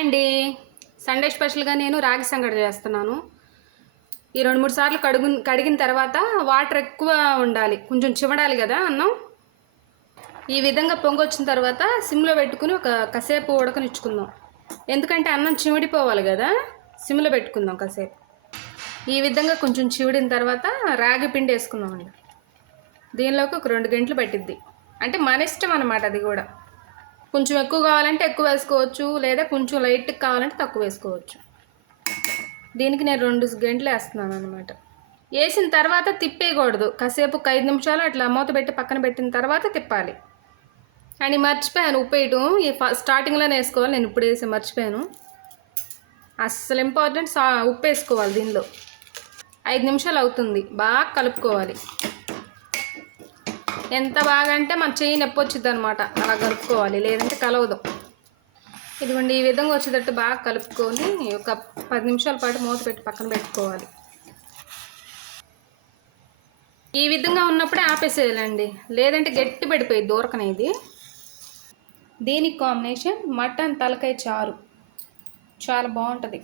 అండి. సండే స్పెషల్గా నేను రాగి సంగటి చేస్తున్నాను. ఈ 2-3 సార్లు కడిగిన తర్వాత వాటర్ ఎక్కువ ఉండాలి, కొంచెం చివడాలి కదా అన్నం. ఈ విధంగా పొంగొచ్చిన తర్వాత సిమ్లో పెట్టుకుని ఒక కాసేపు ఉడకనిచ్చుకుందాం. ఎందుకంటే అన్నం చిమిడిపోవాలి కదా, సిమ్లో పెట్టుకుందాం కాసేపు. ఈ విధంగా కొంచెం చివిడిన తర్వాత రాగి పిండి వేసుకుందామండి. దీనిలోకి ఒక 2 గంటలు పట్టిద్ది. అంటే మన ఇష్టం అన్నమాట. అది కూడా కొంచెం ఎక్కువ కావాలంటే ఎక్కువ వేసుకోవచ్చు, లేదా కొంచెం లైట్గా కావాలంటే తక్కువ వేసుకోవచ్చు. దీనికి నేను 2 గంటలు వేస్తున్నాను అనమాట. వేసిన తర్వాత తిప్పేయకూడదు, కాసేపు 5 నిమిషాలు అట్లా మూత పెట్టి పక్కన పెట్టిన తర్వాత తిప్పాలి. అని మర్చిపోయాను ఉప్పు వేయటం. స్టార్టింగ్లోనే వేసుకోవాలి, నేను ఇప్పుడు వేసి మర్చిపోయాను. అస్సలు ఇంపార్టెంట్, ఉప్పు వేసుకోవాలి దీనిలో. 5 నిమిషాలు అవుతుంది, బాగా కలుపుకోవాలి. ఎంత బాగా అంటే మన చెయ్యి నొప్పి వచ్చింది అనమాట, అలా కలుపుకోవాలి, లేదంటే కలవదు. ఇదిగోండి, ఈ విధంగా వచ్చేటట్టు బాగా కలుపుకొని ఒక 10 నిమిషాల పాటు మూత పెట్టి పక్కన పెట్టుకోవాలి. ఈ విధంగా ఉన్నప్పుడే ఆపేసేయాలండి, లేదంటే గట్టి పడిపోయింది దూరకనేది. దీనికి కాంబినేషన్ మటన్ తలకాయ చారు, చాలా బాగుంటుంది.